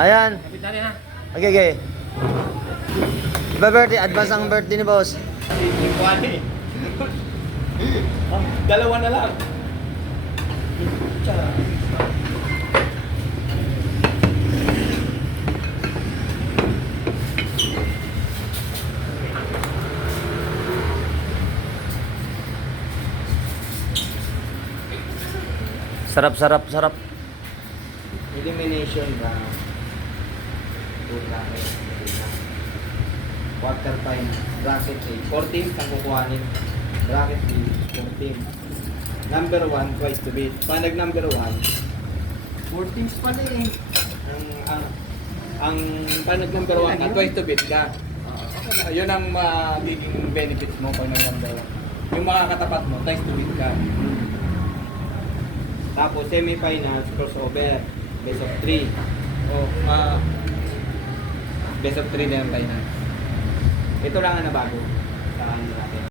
Ayan. Okay, okay. Diba birthday? Advance ang birthday ni boss. Dalawa na lang. Sarap, sarap, sarap. Elimination na quarter final. Bracket A. 4 teams ang kukuhanin. Bracket B. 4 teams. Number 1, twice to beat. Pag nag-number 1, 4 teams pala eh. Ang pag nag-number 1 ka, twice to beat ka. Yun ang magiging benefits mo pag nag-number 1. Yung makakatapat mo, twice to beat ka. Tapos semi-finals, crossover, best of 3. Best of 3 na yung finals. Ito lang ang nabago sa ano natin.